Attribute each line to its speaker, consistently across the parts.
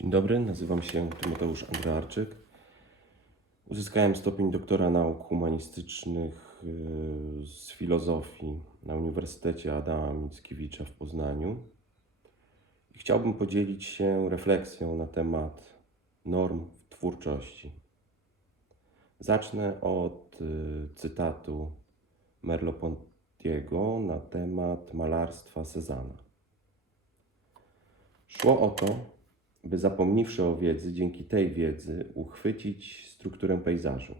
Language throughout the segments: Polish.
Speaker 1: Dzień dobry, nazywam się Tymoteusz Andrearczyk. Uzyskałem stopień doktora nauk humanistycznych yy, z filozofii na Uniwersytecie Adama Mickiewicza w Poznaniu. I chciałbym podzielić się refleksją na temat norm w twórczości. Zacznę od yy, cytatu Merleau-Pontiego na temat malarstwa Cezanna. Szło o to, by zapomniwszy o wiedzy, dzięki tej wiedzy uchwycić strukturę pejzażu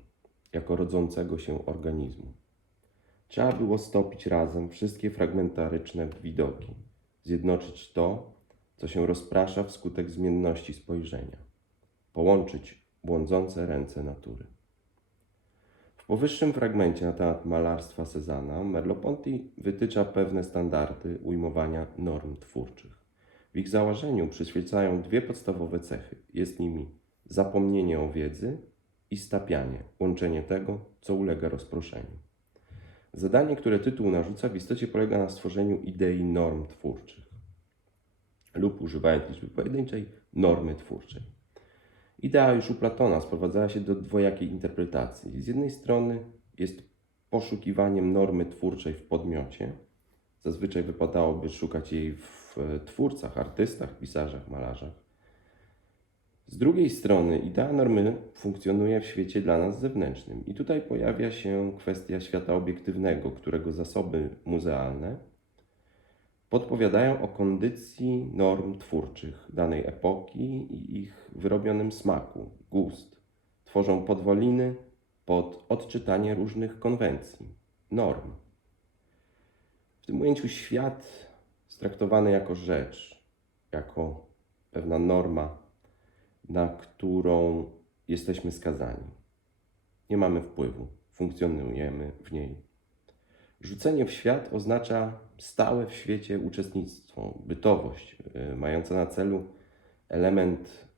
Speaker 1: jako rodzącego się organizmu. Trzeba było stopić razem wszystkie fragmentaryczne widoki, zjednoczyć to, co się rozprasza wskutek zmienności spojrzenia, połączyć błądzące ręce natury. W powyższym fragmencie na temat malarstwa Cezanna Merleau-Ponty wytycza pewne standardy ujmowania norm twórczych. W ich założeniu przyświecają dwie podstawowe cechy. Jest nimi zapomnienie o wiedzy i stapianie, łączenie tego, co ulega rozproszeniu. Zadanie, które tytuł narzuca, w istocie polega na stworzeniu idei norm twórczych lub używając liczby pojedynczej, normy twórczej. Idea już u Platona sprowadzała się do dwojakiej interpretacji. Z jednej strony jest poszukiwaniem normy twórczej w podmiocie. Zazwyczaj wypadałoby szukać jej w twórcach, artystach, pisarzach, malarzach. Z drugiej strony idea normy funkcjonuje w świecie dla nas zewnętrznym. I tutaj pojawia się kwestia świata obiektywnego, którego zasoby muzealne podpowiadają o kondycji norm twórczych danej epoki i ich wyrobionym smaku, gust. Tworzą podwaliny pod odczytanie różnych konwencji, norm. W tym ujęciu świat traktowany jako rzecz, jako pewna norma, na którą jesteśmy skazani. Nie mamy wpływu, funkcjonujemy w niej. Rzucenie w świat oznacza stałe w świecie uczestnictwo, bytowość, y, mająca na celu element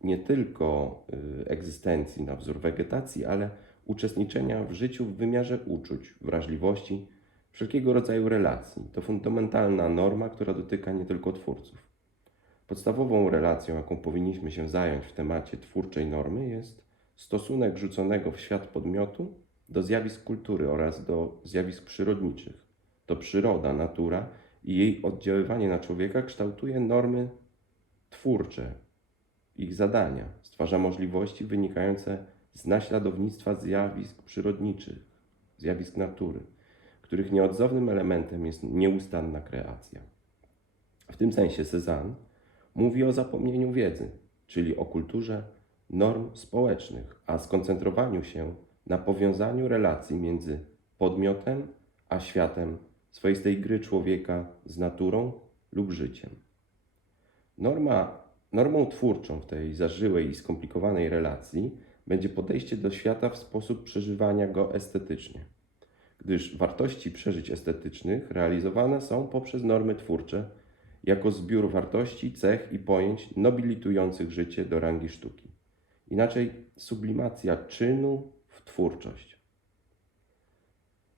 Speaker 1: nie tylko y, egzystencji na wzór wegetacji, ale uczestniczenia w życiu w wymiarze uczuć, wrażliwości, wszelkiego rodzaju relacji. To fundamentalna norma, która dotyka nie tylko twórców. Podstawową relacją, jaką powinniśmy się zająć w temacie twórczej normy, jest stosunek rzuconego w świat podmiotu do zjawisk kultury oraz do zjawisk przyrodniczych. To przyroda, natura i jej oddziaływanie na człowieka kształtuje normy twórcze, ich zadania, stwarza możliwości wynikające z naśladownictwa zjawisk przyrodniczych, zjawisk natury, których nieodzownym elementem jest nieustanna kreacja. W tym sensie Cezanne mówi o zapomnieniu wiedzy, czyli o kulturze norm społecznych, a skoncentrowaniu się na powiązaniu relacji między podmiotem a światem swoistej gry człowieka z naturą lub życiem. Norma, normą twórczą w tej zażyłej i skomplikowanej relacji będzie podejście do świata w sposób przeżywania go estetycznie, gdyż wartości przeżyć estetycznych realizowane są poprzez normy twórcze jako zbiór wartości, cech i pojęć nobilitujących życie do rangi sztuki. Inaczej sublimacja czynu w twórczość.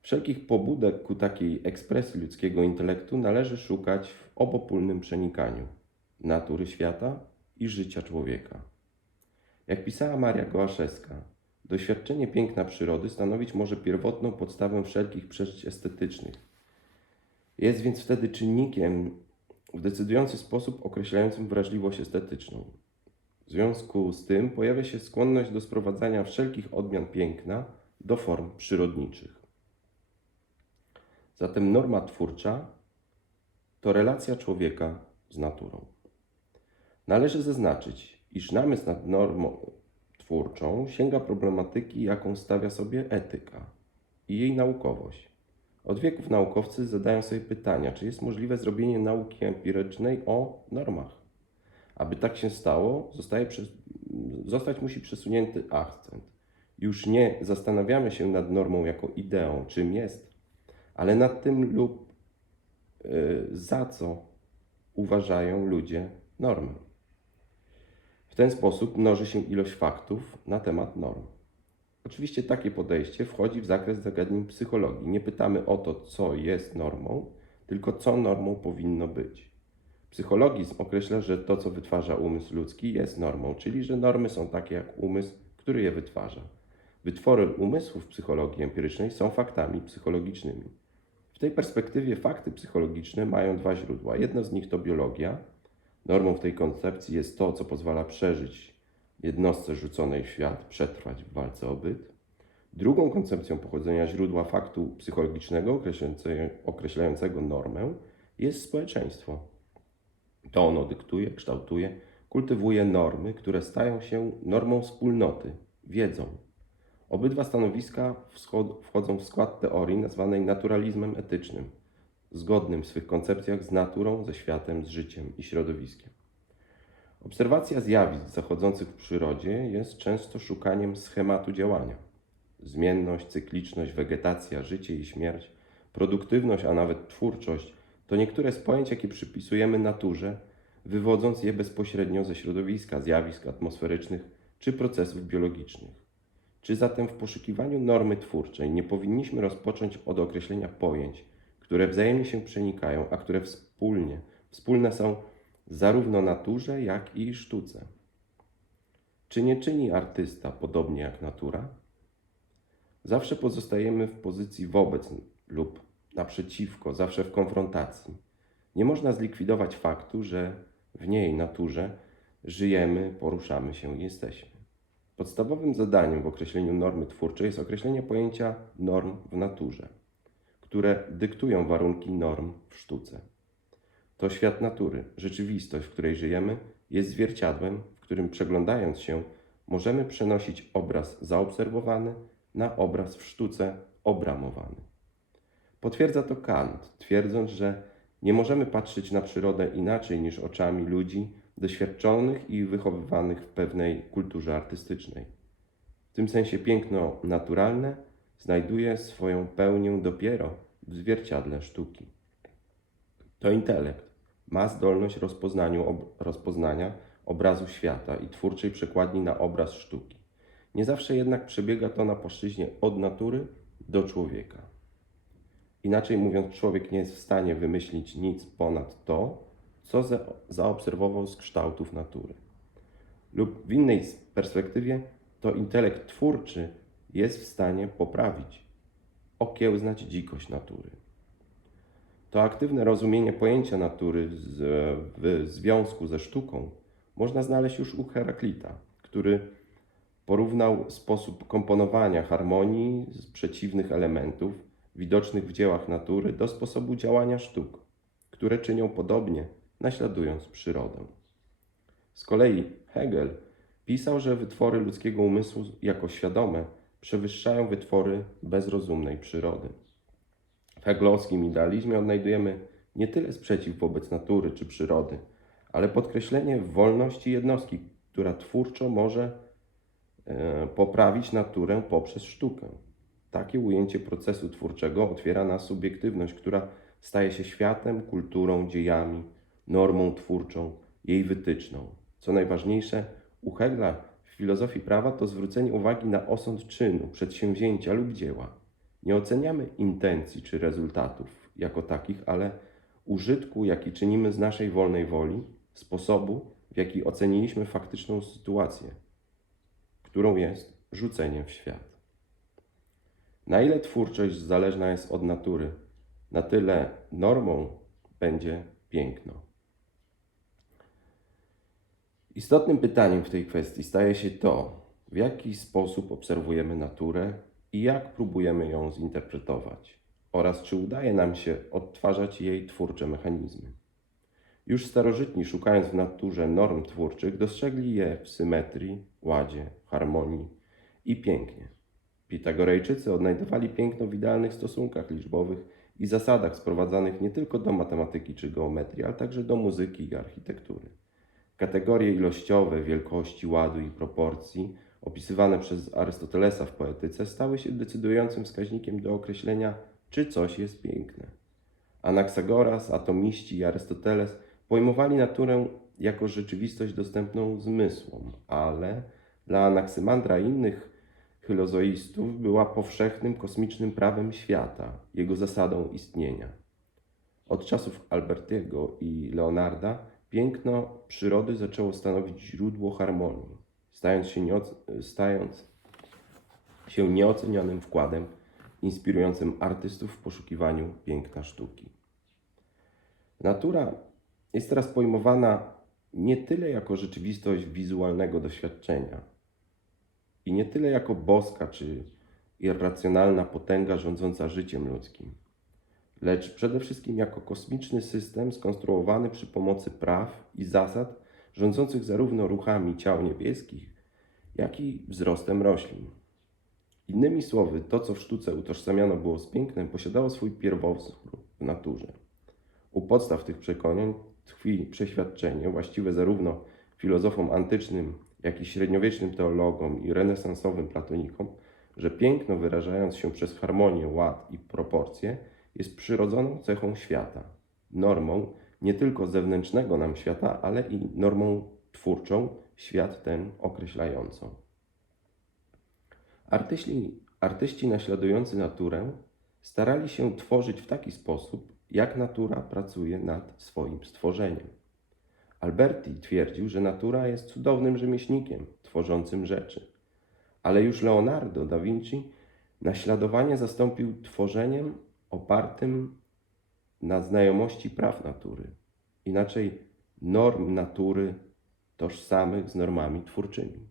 Speaker 1: Wszelkich pobudek ku takiej ekspresji ludzkiego intelektu należy szukać w obopólnym przenikaniu natury świata i życia człowieka. Jak pisała Maria Gołaszewska, doświadczenie piękna przyrody stanowić może pierwotną podstawę wszelkich przeżyć estetycznych. Jest więc wtedy czynnikiem w decydujący sposób określającym wrażliwość estetyczną. W związku z tym pojawia się skłonność do sprowadzania wszelkich odmian piękna do form przyrodniczych. Zatem norma twórcza to relacja człowieka z naturą. Należy zaznaczyć, iż namysł nad normą twórczą sięga problematyki, jaką stawia sobie etyka i jej naukowość. Od wieków naukowcy zadają sobie pytania, czy jest możliwe zrobienie nauki empirycznej o normach. Aby tak się stało, zostaje zostać musi przesunięty akcent. Już nie zastanawiamy się nad normą jako ideą, czym jest, ale nad tym lub y, za co uważają ludzie normę. W ten sposób mnoży się ilość faktów na temat norm. Oczywiście takie podejście wchodzi w zakres zagadnień psychologii. Nie pytamy o to, co jest normą, tylko co normą powinno być. Psychologizm określa, że to, co wytwarza umysł ludzki, jest normą, czyli że normy są takie jak umysł, który je wytwarza. Wytwory umysłu w psychologii empirycznej są faktami psychologicznymi. W tej perspektywie fakty psychologiczne mają dwa źródła. Jedno z nich to biologia. Normą w tej koncepcji jest to, co pozwala przeżyć jednostce rzuconej w świat, przetrwać w walce o byt. Drugą koncepcją pochodzenia źródła faktu psychologicznego określające- określającego normę jest społeczeństwo. To ono dyktuje, kształtuje, kultywuje normy, które stają się normą wspólnoty, wiedzą. Obydwa stanowiska wchodzą w skład teorii nazwanej naturalizmem etycznym, zgodnym w swych koncepcjach z naturą, ze światem, z życiem i środowiskiem. Obserwacja zjawisk zachodzących w przyrodzie jest często szukaniem schematu działania. Zmienność, cykliczność, wegetacja, życie i śmierć, produktywność, a nawet twórczość to niektóre z pojęć, jakie przypisujemy naturze, wywodząc je bezpośrednio ze środowiska, zjawisk atmosferycznych czy procesów biologicznych. Czy zatem w poszukiwaniu normy twórczej nie powinniśmy rozpocząć od określenia pojęć, które wzajemnie się przenikają, a które wspólnie, wspólne są zarówno naturze, jak i sztuce? Czy nie czyni artysta podobnie jak natura? Zawsze pozostajemy w pozycji wobec lub naprzeciwko, zawsze w konfrontacji. Nie można zlikwidować faktu, że w niej, naturze, żyjemy, poruszamy się i jesteśmy. Podstawowym zadaniem w określeniu normy twórczej jest określenie pojęcia norm w naturze, które dyktują warunki norm w sztuce. To świat natury, rzeczywistość, w której żyjemy, jest zwierciadłem, w którym przeglądając się, możemy przenosić obraz zaobserwowany na obraz w sztuce obramowany. Potwierdza to Kant, twierdząc, że nie możemy patrzeć na przyrodę inaczej niż oczami ludzi doświadczonych i wychowywanych w pewnej kulturze artystycznej. W tym sensie piękno naturalne znajduje swoją pełnię dopiero w zwierciadle sztuki. To intelekt ma zdolność ob, rozpoznania obrazu świata i twórczej przekładni na obraz sztuki. Nie zawsze jednak przebiega to na płaszczyźnie od natury do człowieka. Inaczej mówiąc, człowiek nie jest w stanie wymyślić nic ponad to, co za, zaobserwował z kształtów natury. Lub w innej perspektywie, to intelekt twórczy jest w stanie poprawić, okiełznać dzikość natury. To aktywne rozumienie pojęcia natury z, w związku ze sztuką można znaleźć już u Heraklita, który porównał sposób komponowania harmonii z przeciwnych elementów widocznych w dziełach natury do sposobu działania sztuk, które czynią podobnie, naśladując przyrodę. Z kolei Hegel pisał, że wytwory ludzkiego umysłu jako świadome przewyższają wytwory bezrozumnej przyrody. W heglowskim idealizmie odnajdujemy nie tyle sprzeciw wobec natury czy przyrody, ale podkreślenie wolności jednostki, która twórczo może e, poprawić naturę poprzez sztukę. Takie ujęcie procesu twórczego otwiera na subiektywność, która staje się światem, kulturą, dziejami, normą twórczą, jej wytyczną. Co najważniejsze, u Hegla filozofii prawa to zwrócenie uwagi na osąd czynu, przedsięwzięcia lub dzieła. Nie oceniamy intencji czy rezultatów jako takich, ale użytku, jaki czynimy z naszej wolnej woli, sposobu, w jaki oceniliśmy faktyczną sytuację, którą jest rzuceniem w świat. Na ile twórczość zależna jest od natury, na tyle normą będzie piękno. Istotnym pytaniem w tej kwestii staje się to, w jaki sposób obserwujemy naturę i jak próbujemy ją zinterpretować, oraz czy udaje nam się odtwarzać jej twórcze mechanizmy. Już starożytni, szukając w naturze norm twórczych, dostrzegli je w symetrii, ładzie, harmonii i pięknie. Pitagorejczycy odnajdowali piękno w idealnych stosunkach liczbowych i zasadach sprowadzanych nie tylko do matematyki czy geometrii, ale także do muzyki i architektury. Kategorie ilościowe, wielkości, ładu i proporcji, opisywane przez Arystotelesa w poetyce, stały się decydującym wskaźnikiem do określenia, czy coś jest piękne. Anaksagoras, atomiści i Arystoteles pojmowali naturę jako rzeczywistość dostępną zmysłom, ale dla Anaksymandra i innych hylozoistów była powszechnym kosmicznym prawem świata, jego zasadą istnienia. Od czasów Albertiego i Leonarda piękno przyrody zaczęło stanowić źródło harmonii, stając się, stając się nieocenionym wkładem inspirującym artystów w poszukiwaniu piękna sztuki. Natura jest teraz pojmowana nie tyle jako rzeczywistość wizualnego doświadczenia i nie tyle jako boska czy irracjonalna potęga rządząca życiem ludzkim, lecz przede wszystkim jako kosmiczny system skonstruowany przy pomocy praw i zasad rządzących zarówno ruchami ciał niebieskich, jak i wzrostem roślin. Innymi słowy, to co w sztuce utożsamiano było z pięknem, posiadało swój pierwowzór w naturze. U podstaw tych przekonań tkwi przeświadczenie, właściwe zarówno filozofom antycznym, jak i średniowiecznym teologom i renesansowym platonikom, że piękno, wyrażając się przez harmonię, ład i proporcje, jest przyrodzoną cechą świata, normą nie tylko zewnętrznego nam świata, ale i normą twórczą świat ten określającą. Artyści, artyści naśladujący naturę starali się tworzyć w taki sposób, jak natura pracuje nad swoim stworzeniem. Alberti twierdził, że natura jest cudownym rzemieślnikiem tworzącym rzeczy, ale już Leonardo da Vinci naśladowanie zastąpił tworzeniem opartym na znajomości praw natury, inaczej norm natury tożsamych z normami twórczymi.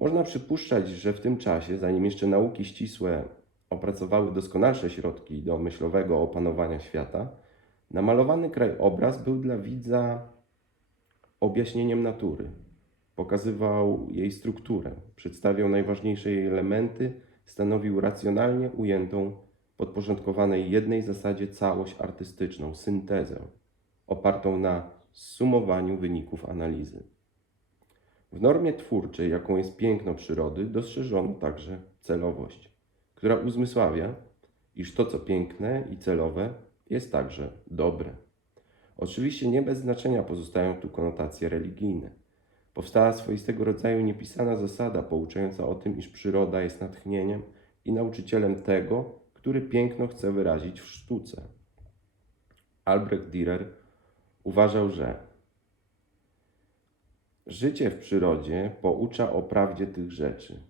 Speaker 1: Można przypuszczać, że w tym czasie, zanim jeszcze nauki ścisłe opracowały doskonalsze środki do myślowego opanowania świata, namalowany krajobraz był dla widza objaśnieniem natury. Pokazywał jej strukturę, przedstawiał najważniejsze jej elementy, stanowił racjonalnie ujętą, podporządkowanej jednej zasadzie całość artystyczną, syntezę, opartą na zsumowaniu wyników analizy. W normie twórczej, jaką jest piękno przyrody, dostrzeżono także celowość, która uzmysławia, iż to, co piękne i celowe, jest także dobre. Oczywiście nie bez znaczenia pozostają tu konotacje religijne. Powstała swoistego rodzaju niepisana zasada pouczająca o tym, iż przyroda jest natchnieniem i nauczycielem tego, który piękno chce wyrazić w sztuce. Albrecht Dürer uważał, że Życie w przyrodzie poucza o prawdzie tych rzeczy.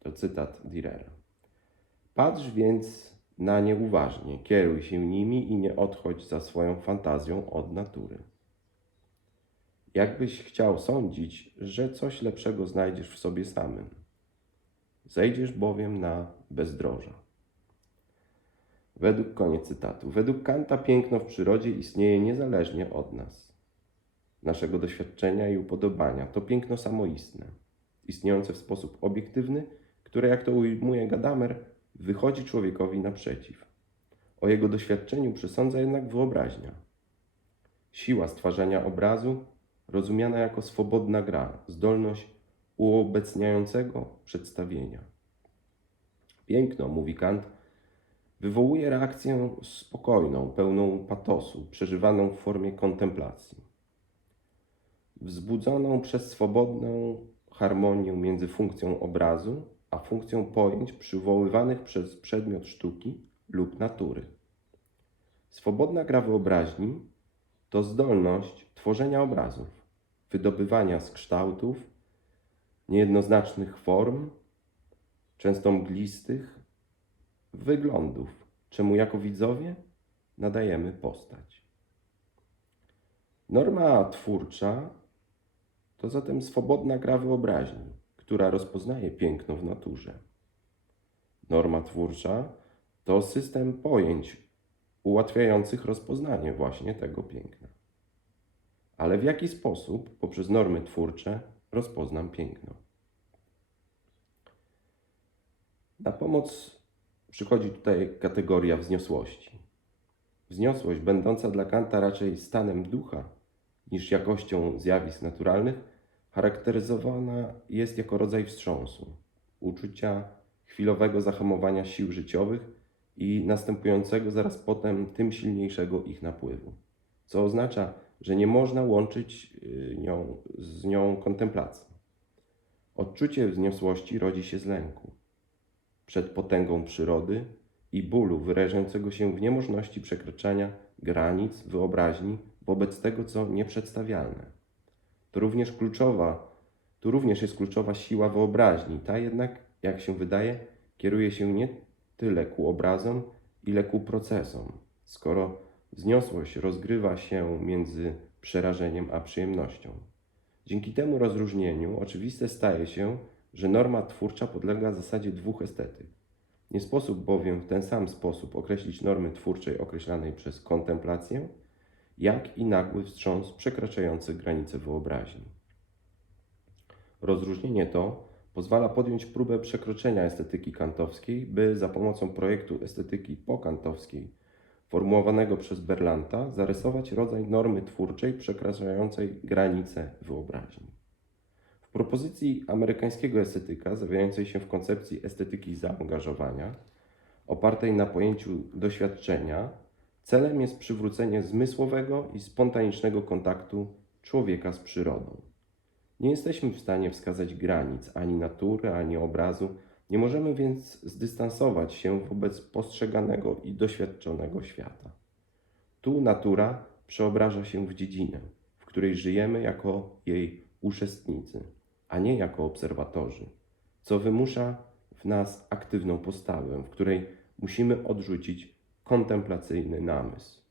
Speaker 1: To cytat Dürera. Patrz więc na nie uważnie, kieruj się nimi i nie odchodź za swoją fantazją od natury. Jakbyś chciał sądzić, że coś lepszego znajdziesz w sobie samym. Zejdziesz bowiem na bezdroża. Według koniec cytatu. Według Kanta piękno w przyrodzie istnieje niezależnie od nas naszego doświadczenia i upodobania. To piękno samoistne, istniejące w sposób obiektywny, które, jak to ujmuje Gadamer, wychodzi człowiekowi naprzeciw. O jego doświadczeniu przesądza jednak wyobraźnia. Siła stwarzania obrazu, rozumiana jako swobodna gra, zdolność uobecniającego przedstawienia. Piękno, mówi Kant, wywołuje reakcję spokojną, pełną patosu, przeżywaną w formie kontemplacji wzbudzoną przez swobodną harmonię między funkcją obrazu a funkcją pojęć przywoływanych przez przedmiot sztuki lub natury. Swobodna gra wyobraźni to zdolność tworzenia obrazów, wydobywania z kształtów, niejednoznacznych form, często mglistych, wyglądów, czemu jako widzowie nadajemy postać. Norma twórcza to zatem swobodna gra wyobraźni, która rozpoznaje piękno w naturze. Norma twórcza to system pojęć ułatwiających rozpoznanie właśnie tego piękna. Ale w jaki sposób poprzez normy twórcze rozpoznam piękno? Na pomoc przychodzi tutaj kategoria wzniosłości. Wzniosłość, będąca dla Kanta raczej stanem ducha, niż jakością zjawisk naturalnych, charakteryzowana jest jako rodzaj wstrząsu, uczucia chwilowego zahamowania sił życiowych i następującego zaraz potem tym silniejszego ich napływu, co oznacza, że nie można łączyć y, nią, z nią kontemplacji. Odczucie wzniosłości rodzi się z lęku przed potęgą przyrody i bólu wyrażającego się w niemożności przekraczania granic wyobraźni wobec tego, co nieprzedstawialne. To również kluczowa, tu również jest kluczowa siła wyobraźni. Ta jednak, jak się wydaje, kieruje się nie tyle ku obrazom, ile ku procesom. Skoro wzniosłość rozgrywa się między przerażeniem a przyjemnością. Dzięki temu rozróżnieniu oczywiste staje się, że norma twórcza podlega zasadzie dwóch estetyk. Nie sposób bowiem w ten sam sposób określić normy twórczej określanej przez kontemplację, jak i nagły wstrząs przekraczający granice wyobraźni. Rozróżnienie to pozwala podjąć próbę przekroczenia estetyki kantowskiej, by za pomocą projektu estetyki pokantowskiej, formułowanego przez Berlanta, zarysować rodzaj normy twórczej przekraczającej granice wyobraźni. Propozycji amerykańskiego estetyka, zawierającej się w koncepcji estetyki zaangażowania, opartej na pojęciu doświadczenia, celem jest przywrócenie zmysłowego i spontanicznego kontaktu człowieka z przyrodą. Nie jesteśmy w stanie wskazać granic ani natury, ani obrazu, nie możemy więc zdystansować się wobec postrzeganego i doświadczonego świata. Tu natura przeobraża się w dziedzinę, w której żyjemy jako jej uczestnicy, a nie jako obserwatorzy, co wymusza w nas aktywną postawę, w której musimy odrzucić kontemplacyjny namysł.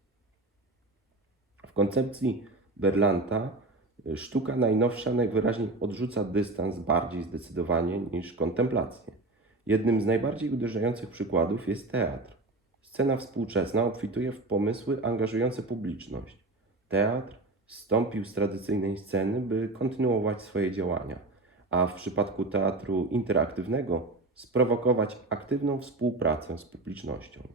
Speaker 1: W koncepcji Berlanta y, sztuka najnowsza najwyraźniej odrzuca dystans bardziej zdecydowanie niż kontemplację. Jednym z najbardziej uderzających przykładów jest teatr. Scena współczesna obfituje w pomysły angażujące publiczność. Teatr zstąpił z tradycyjnej sceny, by kontynuować swoje działania, a w przypadku teatru interaktywnego sprowokować aktywną współpracę z publicznością.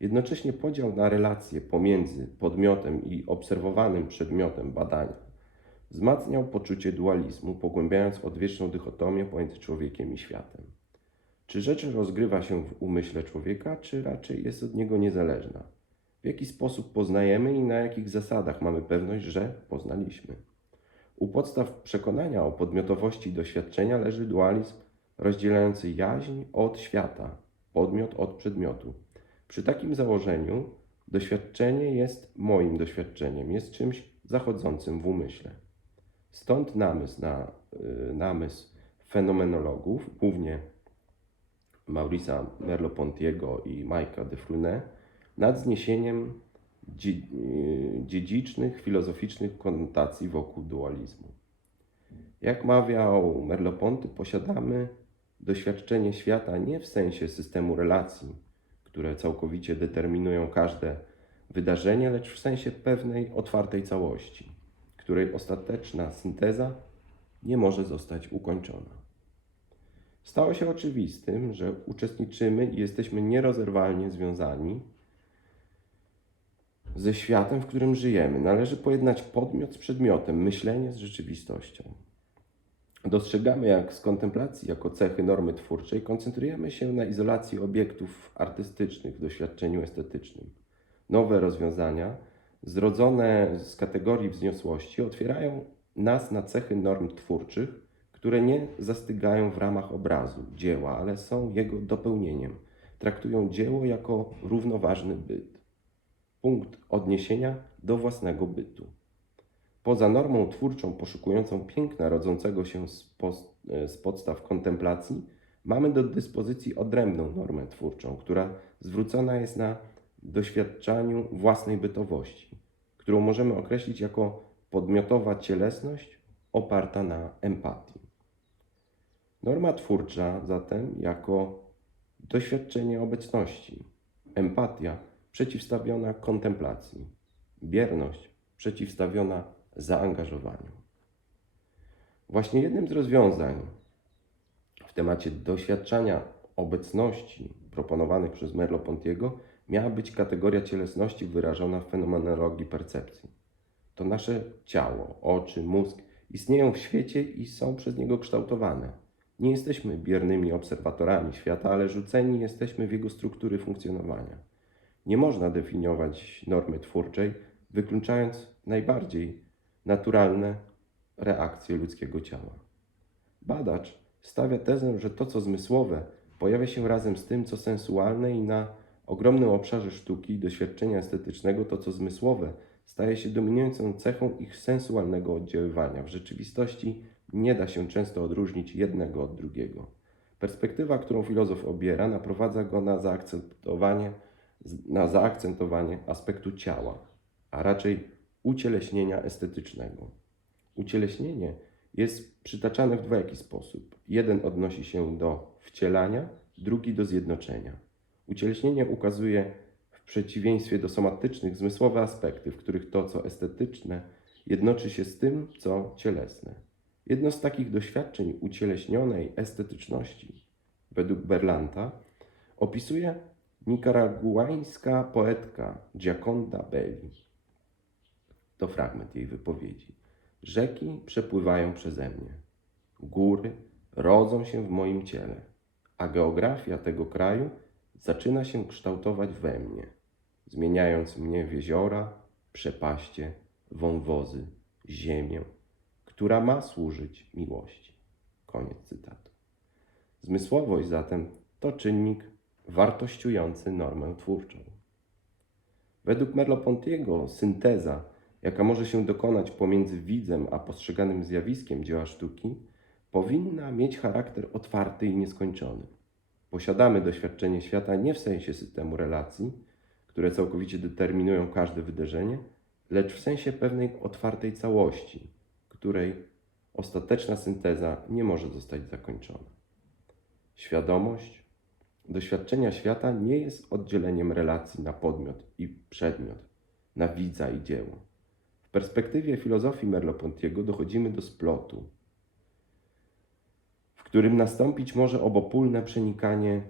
Speaker 1: Jednocześnie podział na relacje pomiędzy podmiotem i obserwowanym przedmiotem badania wzmacniał poczucie dualizmu, pogłębiając odwieczną dychotomię pomiędzy człowiekiem i światem. Czy rzecz rozgrywa się w umyśle człowieka, czy raczej jest od niego niezależna? W jaki sposób poznajemy i na jakich zasadach mamy pewność, że poznaliśmy? U podstaw przekonania o podmiotowości doświadczenia leży dualizm rozdzielający jaźń od świata, podmiot od przedmiotu. Przy takim założeniu doświadczenie jest moim doświadczeniem, jest czymś zachodzącym w umyśle. Stąd namysł, na, y, namysł fenomenologów, głównie Maurisa Merleau-Pontiego i Mike'a de Frunet, nad zniesieniem y, dziedzicznych, filozoficznych konotacji wokół dualizmu. Jak mawiał Merleau-Ponty, posiadamy doświadczenie świata nie w sensie systemu relacji, które całkowicie determinują każde wydarzenie, lecz w sensie pewnej otwartej całości, której ostateczna synteza nie może zostać ukończona. Stało się oczywistym, że uczestniczymy i jesteśmy nierozerwalnie związani ze światem, w którym żyjemy. Należy pojednać podmiot z przedmiotem, myślenie z rzeczywistością. Dostrzegamy, jak z kontemplacji jako cechy normy twórczej koncentrujemy się na izolacji obiektów artystycznych w doświadczeniu estetycznym. Nowe rozwiązania, zrodzone z kategorii wzniosłości, otwierają nas na cechy norm twórczych, które nie zastygają w ramach obrazu, dzieła, ale są jego dopełnieniem. Traktują dzieło jako równoważny byt, punkt odniesienia do własnego bytu. Poza normą twórczą poszukującą piękna rodzącego się z, post, z podstaw kontemplacji, mamy do dyspozycji odrębną normę twórczą, która zwrócona jest na doświadczaniu własnej bytowości, którą możemy określić jako podmiotowa cielesność oparta na empatii. Norma twórcza zatem jako doświadczenie obecności, empatia przeciwstawiona kontemplacji, bierność przeciwstawiona zaangażowaniu. Właśnie jednym z rozwiązań w temacie doświadczania obecności proponowanych przez Merleau-Pontiego miała być kategoria cielesności wyrażona w fenomenologii percepcji. To nasze ciało, oczy, mózg istnieją w świecie i są przez niego kształtowane. Nie jesteśmy biernymi obserwatorami świata, ale rzuceni jesteśmy w jego struktury funkcjonowania. Nie można definiować normy twórczej, wykluczając najbardziej naturalne reakcje ludzkiego ciała. Badacz stawia tezę, że to, co zmysłowe, pojawia się razem z tym, co sensualne i na ogromnym obszarze sztuki i doświadczenia estetycznego to, co zmysłowe, staje się dominującą cechą ich sensualnego oddziaływania. W rzeczywistości nie da się często odróżnić jednego od drugiego. Perspektywa, którą filozof obiera, naprowadza go na zaakcentowanie, na zaakcentowanie aspektu ciała, a raczej ucieleśnienia estetycznego. Ucieleśnienie jest przytaczane w dwojaki sposób. Jeden odnosi się do wcielania, drugi do zjednoczenia. Ucieleśnienie ukazuje w przeciwieństwie do somatycznych zmysłowe aspekty, w których to, co estetyczne, jednoczy się z tym, co cielesne. Jedno z takich doświadczeń ucieleśnionej estetyczności, według Berlanta, opisuje nikaraguańska poetka Gioconda Belli. To fragment jej wypowiedzi. Rzeki przepływają przeze mnie, góry rodzą się w moim ciele, a geografia tego kraju zaczyna się kształtować we mnie, zmieniając mnie w jeziora, przepaście, wąwozy, ziemię, która ma służyć miłości. Koniec cytatu. Zmysłowość zatem to czynnik wartościujący normę twórczą. Według Merleau-Pontiego synteza, jaka może się dokonać pomiędzy widzem a postrzeganym zjawiskiem dzieła sztuki, powinna mieć charakter otwarty i nieskończony. Posiadamy doświadczenie świata nie w sensie systemu relacji, które całkowicie determinują każde wydarzenie, lecz w sensie pewnej otwartej całości, której ostateczna synteza nie może zostać zakończona. Świadomość doświadczenia świata nie jest oddzieleniem relacji na podmiot i przedmiot, na widza i dzieło. W perspektywie filozofii Merleau-Pontiego dochodzimy do splotu, w którym nastąpić może obopólne przenikanie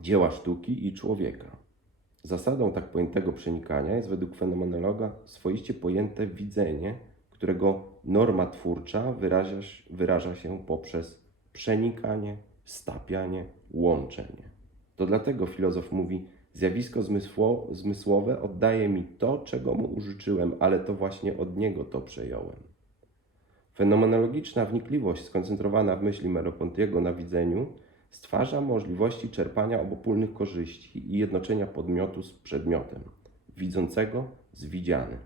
Speaker 1: dzieła sztuki i człowieka. Zasadą tak pojętego przenikania jest według fenomenologa swoiście pojęte widzenie, którego norma twórcza wyraża, wyraża się poprzez przenikanie, stapianie, łączenie. To dlatego filozof mówi: Zjawisko zmysło, zmysłowe oddaje mi to, czego mu użyczyłem, ale to właśnie od niego to przejąłem. Fenomenologiczna wnikliwość skoncentrowana w myśli Merleau-Pontiego na widzeniu stwarza możliwości czerpania obopólnych korzyści i jednoczenia podmiotu z przedmiotem, widzącego z widzianym.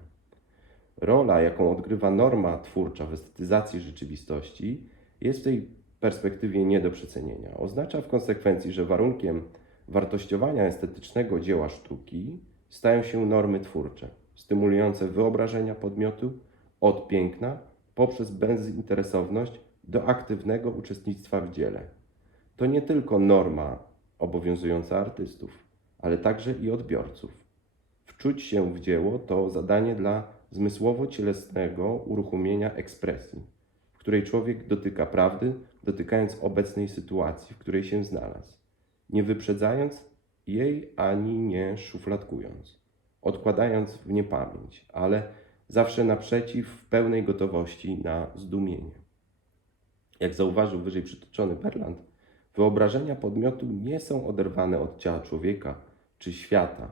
Speaker 1: Rola, jaką odgrywa norma twórcza w estetyzacji rzeczywistości, jest w tej perspektywie nie do przecenienia. Oznacza w konsekwencji, że warunkiem wartościowania estetycznego dzieła sztuki stają się normy twórcze, stymulujące wyobrażenia podmiotu od piękna poprzez bezinteresowność do aktywnego uczestnictwa w dziele. To nie tylko norma obowiązująca artystów, ale także i odbiorców. Wczuć się w dzieło to zadanie dla zmysłowo-cielesnego uruchomienia ekspresji, której człowiek dotyka prawdy, dotykając obecnej sytuacji, w której się znalazł, nie wyprzedzając jej ani nie szufladkując, odkładając w niepamięć, ale zawsze naprzeciw w pełnej gotowości na zdumienie. Jak zauważył wyżej przytoczony Berland, wyobrażenia podmiotu nie są oderwane od ciała człowieka czy świata,